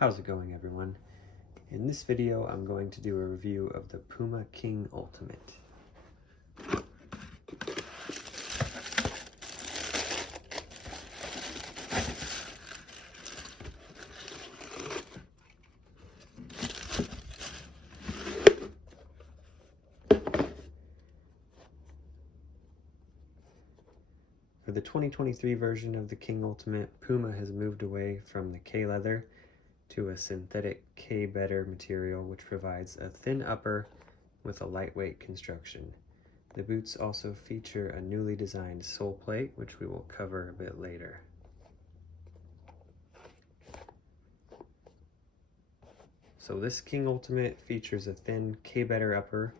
How's it going, everyone? In this video I'm going to do a review of the Puma King Ultimate. For the 2023 version of the King Ultimate, Puma has moved away from the K-leather to a synthetic K-better material which provides a thin upper with a lightweight construction. The boots also feature a newly designed sole plate, which we will cover a bit later. So this King Ultimate features a thin K-better upper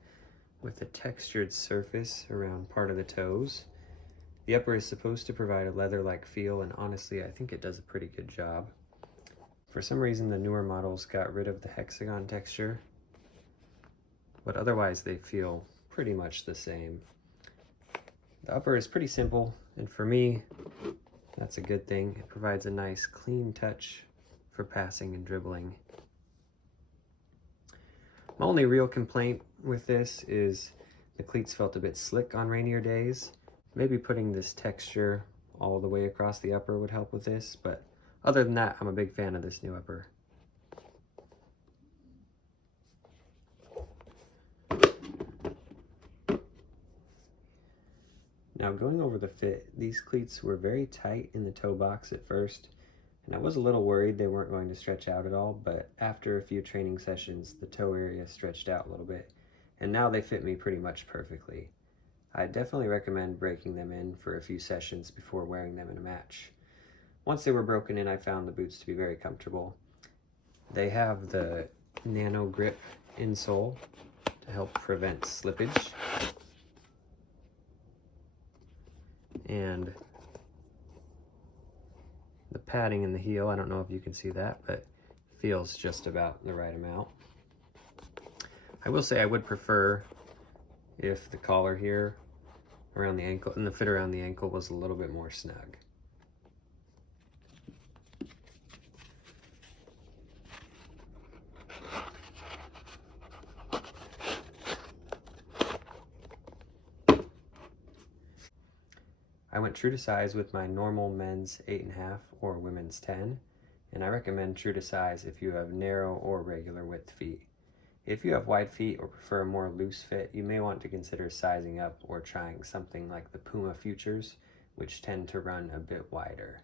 with a textured surface around part of the toes. The upper is supposed to provide a leather-like feel, and honestly, I think it does a pretty good job. For some reason, the newer models got rid of the hexagon texture, but otherwise they feel pretty much the same. The upper is pretty simple, and for me, that's a good thing. It provides a nice clean touch for passing and dribbling. My only real complaint with this is the cleats felt a bit slick on rainier days. Maybe putting this texture all the way across the upper would help with this, but other than that, I'm a big fan of this new upper. Now, going over the fit, these cleats were very tight in the toe box at first, and I was a little worried they weren't going to stretch out at all, but after a few training sessions, the toe area stretched out a little bit, and now they fit me pretty much perfectly. I definitely recommend breaking them in for a few sessions before wearing them in a match. Once they were broken in, I found the boots to be very comfortable. They have the nano grip insole to help prevent slippage. And the padding in the heel, I don't know if you can see that, but feels just about the right amount. I will say I would prefer if the collar here around the ankle and the fit around the ankle was a little bit more snug. I went true to size with my normal men's 8.5 or women's 10, and I recommend true to size if you have narrow or regular width feet. If you have wide feet or prefer a more loose fit, you may want to consider sizing up or trying something like the Puma Futures, which tend to run a bit wider.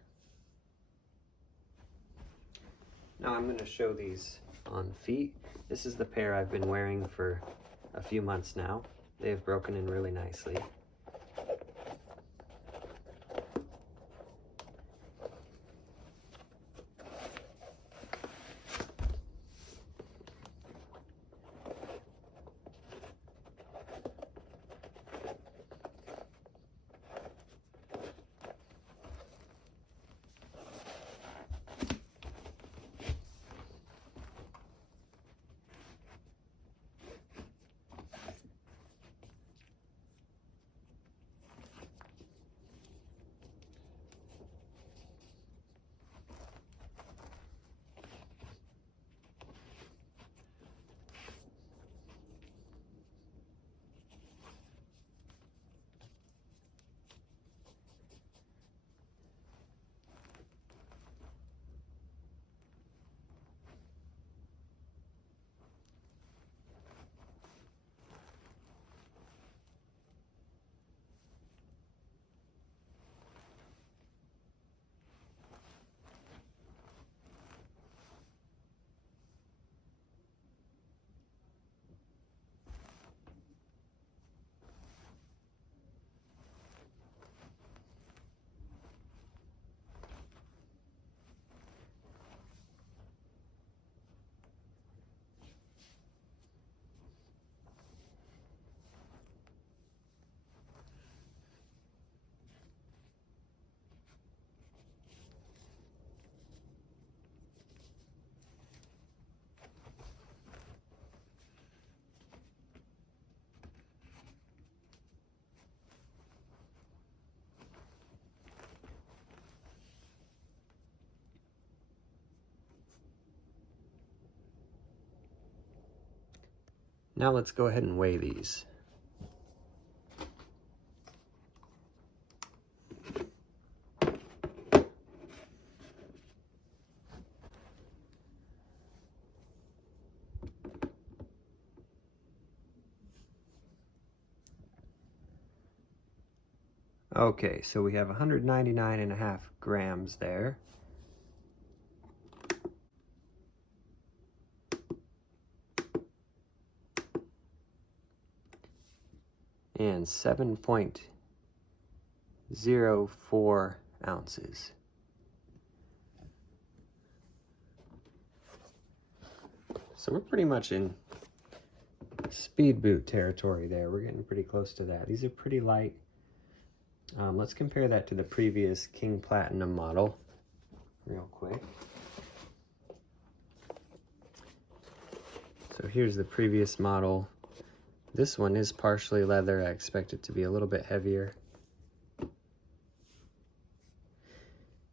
Now I'm going to show these on feet. This is the pair I've been wearing for a few months now. They've broken in really nicely. Now let's go ahead and weigh these. Okay, so we have 199.5 grams there. And 7.04 ounces. So we're pretty much in speed boot territory there. We're getting pretty close to that. These are pretty light. Let's compare that to the previous King Platinum model real quick. So here's the previous model. This one is partially leather. I expect it to be a little bit heavier.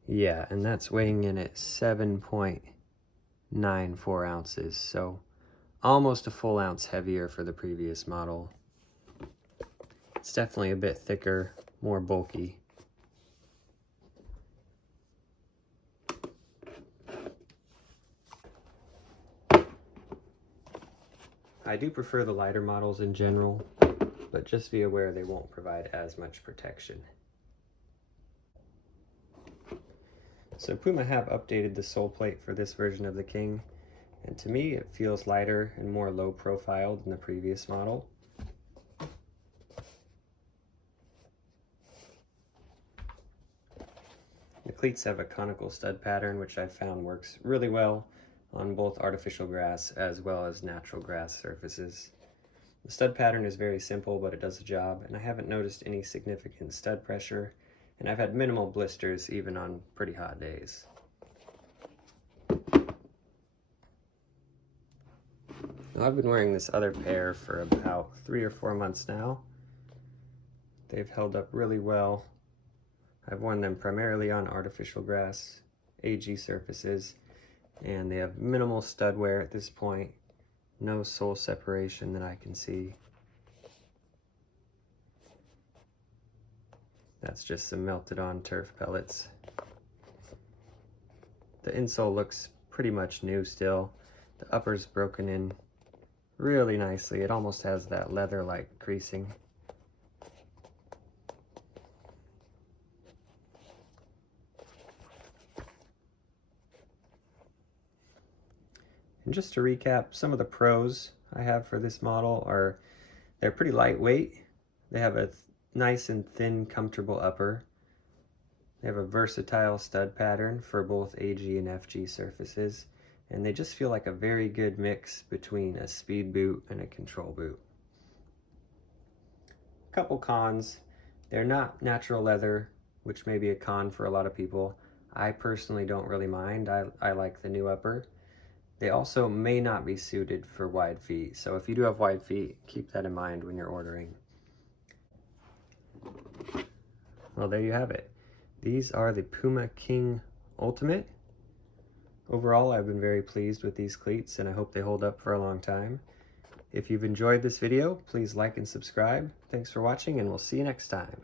Yeah, and that's weighing in at 7.94 ounces, so almost a full ounce heavier for the previous model. It's definitely a bit thicker, more bulky. I do prefer the lighter models in general, but just be aware they won't provide as much protection. So Puma have updated the sole plate for this version of the King, and to me it feels lighter and more low profile than the previous model. The cleats have a conical stud pattern, which I've found works really well on both artificial grass as well as natural grass surfaces. The stud pattern is very simple, but it does the job, and I haven't noticed any significant stud pressure, and I've had minimal blisters even on pretty hot days. Now, I've been wearing this other pair for about 3 or 4 months now. They've held up really well. I've worn them primarily on artificial grass, AG surfaces, and they have minimal stud wear at this point. No sole separation that I can see. That's just some melted on turf pellets. The insole looks pretty much new still. The upper's broken in really nicely. It almost has that leather-like creasing. And just to recap, some of the pros I have for this model are they're pretty lightweight. They have a nice and thin, comfortable upper. They have a versatile stud pattern for both AG and FG surfaces, and they just feel like a very good mix between a speed boot and a control boot. A couple cons: they're not natural leather, which may be a con for a lot of people. I personally don't really mind. I like the new upper. They also may not be suited for wide feet, so if you do have wide feet, keep that in mind when you're ordering. Well, there you have it. These are the Puma King Ultimate. Overall, I've been very pleased with these cleats, and I hope they hold up for a long time. If you've enjoyed this video, please like and subscribe. Thanks for watching, and we'll see you next time.